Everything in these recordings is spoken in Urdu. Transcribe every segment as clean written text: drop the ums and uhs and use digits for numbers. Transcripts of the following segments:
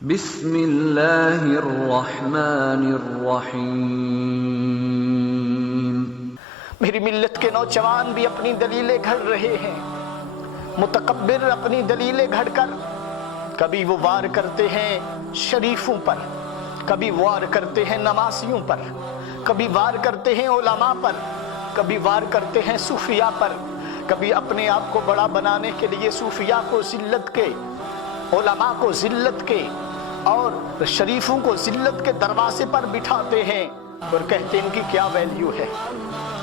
بسم اللہ الرحمن الرحیم۔ میری ملت کے نوجوان بھی اپنی دلیلیں گھڑ رہے ہیں، متکبر اپنی دلیلیں گھڑ کر کبھی وہ وار کرتے ہیں شریفوں پر، کبھی وار کرتے ہیں نمازیوں پر، کبھی وار کرتے ہیں علماء پر، کبھی وار کرتے ہیں صوفیاء پر، کبھی اپنے آپ کو بڑا بنانے کے لیے صوفیاء کو ذلت کے، علماء کو ذلت کے اور شریفوں کو ذلت کے دروازے پر بٹھاتے ہیں اور کہتے ہیں ان کی کیا ویلیو ہے۔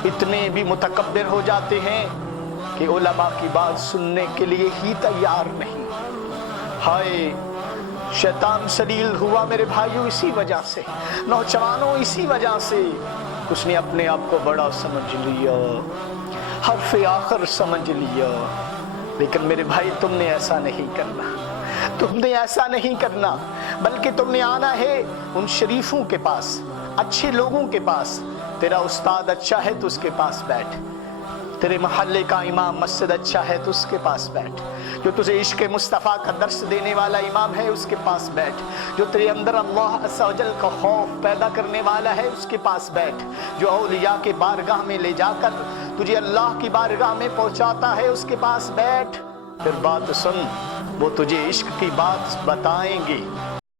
اتنے بھی متکبر ہو جاتے ہیں کہ علماء کی بات سننے کے لیے ہی تیار نہیں۔ ہائے، شیطان سلیل ہوا میرے بھائیوں اسی وجہ سے، نوجوانوں اسی وجہ سے۔ اس نے اپنے آپ کو بڑا سمجھ لیا، حرف آخر سمجھ لیا، لیکن میرے بھائی تم نے ایسا نہیں کرنا، تم نے ایسا نہیں کرنا، بلکہ تم نے آنا ہے ان شریفوں کے پاس، اچھے لوگوں کے پاس۔ تیرا استاد اچھا ہے تو اس کے پاس بیٹھ، تیرے محلے کا امام مسجد اچھا ہے تو اس کے پاس بیٹھ، جو تجھے عشق مصطفیٰ کا درس دینے والا امام ہے اس کے پاس بیٹھ، جو تیرے اندر اللہ عز و جل کا خوف پیدا کرنے والا ہے اس کے پاس بیٹھ، جو اولیاء کے بارگاہ میں لے جا کر تجھے اللہ کی بارگاہ میں پہنچاتا ہے اس کے پاس بیٹھ۔ پھر بات سن، وہ تجھے عشق کی بات بتائیں گے،